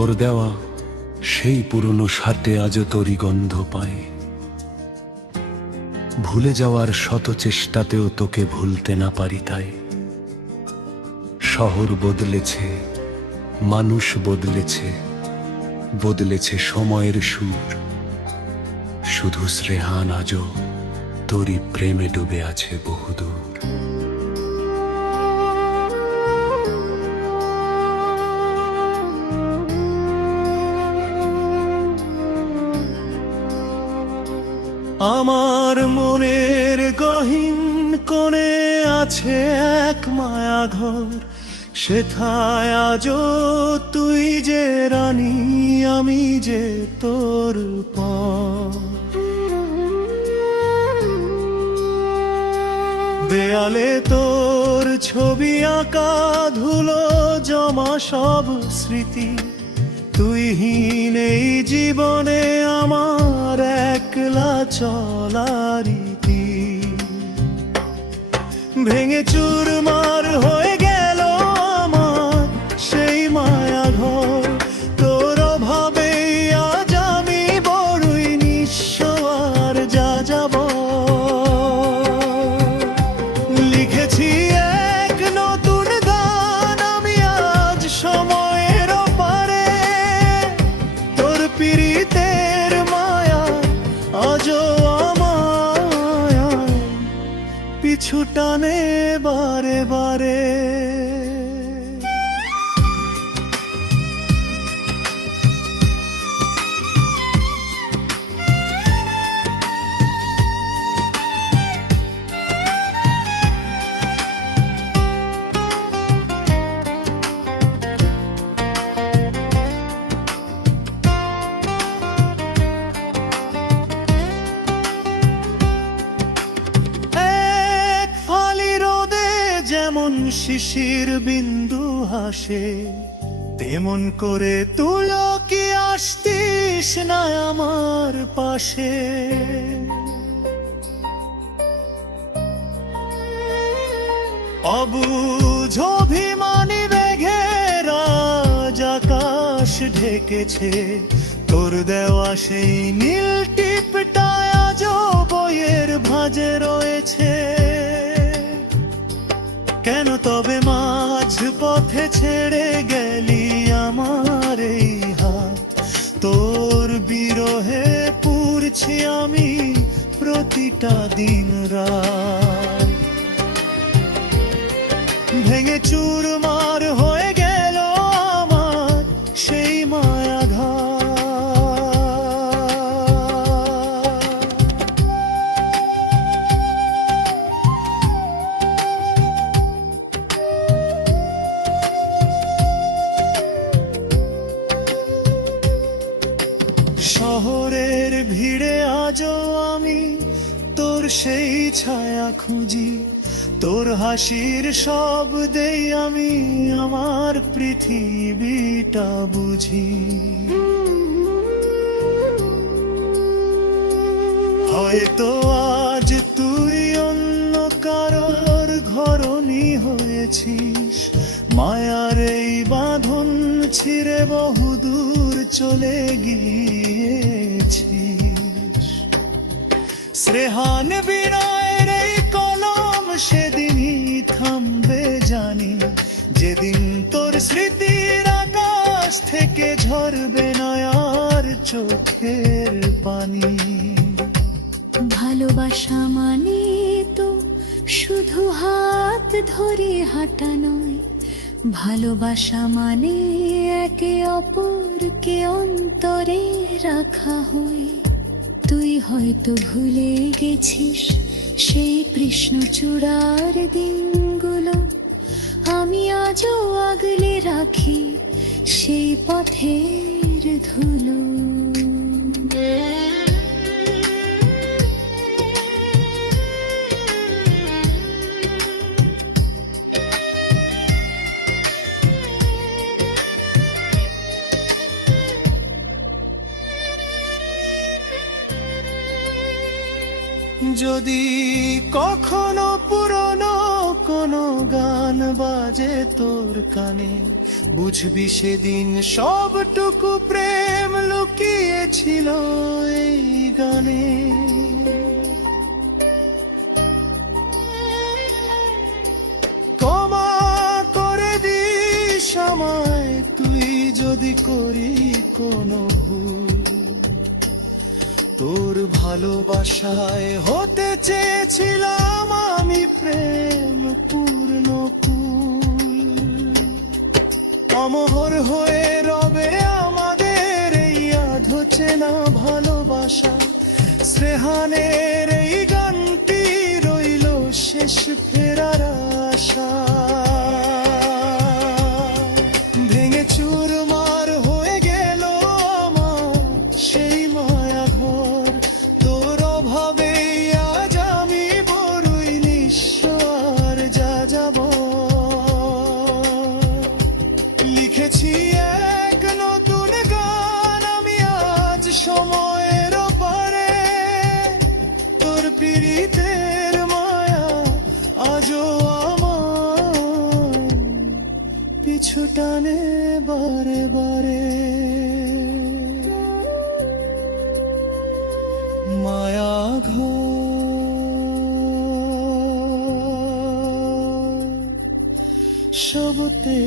তোর দেওয়া সেই পুরনো সাথে আজও তোরই গন্ধ পাই। ভুলে যাওয়ার শত চেষ্টাতেও তোকে ভুলতে না পারি তাই। শহর বদলেছে, মানুষ বদলেছে, বদলেছে সময়ের সুর, শুধু শ্রেহান আজও তোরই প্রেমে ডুবে আছে বহুদূর। আমার মনের গহীন কোণে আছে এক মায়া ঘর, সেথায় আজও তুই যে রানী, আমি যে তোর পর। দেয়ালে তোর ছবি আঁকা, ধুলো জমা সব স্মৃতি, তুইহীন এই জীবনে আমার একলা চলার রীতি। ভেঙে চুরমার হয়ে গেল আমার সেই মায়া ঘর, তোর অভাবে আজ আমি বড়ই নিঃস্ব আর যা যাব। লিখেছি এক নতুন গান আমি আজ সময়ের পারে, তোর পীড়িতের মায়া আজও আমায় পিছু টানে বারে বারে। যেমন শিশির বিন্দু হাসে, তেমন করে তুইও কি আসতিস না আমার পাশে। অবুঝ অভিমানী মেঘের আজ আকাশ ঢেকেছে, তোর দেওয়া সেই নীল টিপটা আজও বইয়ের ভাঁজে রয়েছে। কেন তবে মাঝ পথে ছেড়ে গেলি আমার এই হাত, তোর বিরহে পুরছি আমি প্রতিটা দিন রাত। ভেঙে চুরমার হয়ে গেল আমার সেই মায়া ঘর। শহরের ভিড়ে আজও আমি তোর সেই ছায়া খুঁজি, তোর হাসির শব্দেই আমি আমার পৃথিবীটা বুঝি। হয়তো আজ তুই অন্য কারোর ঘরণী হয়েছিস, মায়ার এই বাঁধন ছিঁড়ে বহুদূর চলে গিয়েছিস। শ্রেহান বিনয়ের এই কলম সেদিনই থামবে জানি, যেদিন তোর স্মৃতির আকাশ থেকে ঝরবে নয়ার চোখের পানি। ভালোবাসা মানে তো শুধু হাত ধরে হাঁটা নয়, ভালোবাসা মানে একে অপরকে অন্তরে রাখা হয়। তুই হয়তো ভুলে গেছিস সেই কৃষ্ণচূড়ার দিনগুলো, আমি আজও আগলে রাখি সেই পথের ধুলো। যদি কখনো পুরনো কোনো গান বাজে তোর কানে, বুঝবি সেদিন সবটুকু প্রেম লুকিয়েছিল এই গানে। ক্ষমা করে দিস আমায় তুই যদি করি কোনো ভুল, তোর ভালোবাসায় হতে চেয়েছিলাম আমি প্রেম পূর্ণ কুল। অমর হয়ে রবে আমাদের এই আধো চেনা ভালোবাসা, স্নেহানের এই গানটি রইল শেষ ফেরার আশা। ভেঙে চুরমার হয়ে গেল আমার সেই মায়া ঘর, তোর অভাবে আজ আমি বড়ই নিঃস্ব আর যা যাব। লিখেছি এক নতুন গান আমি আজ সময়ের পারে, তোর পীড়িতের মায়া আজও আমার পিছু টানে বারে বারে। মায়া ঘর সবতে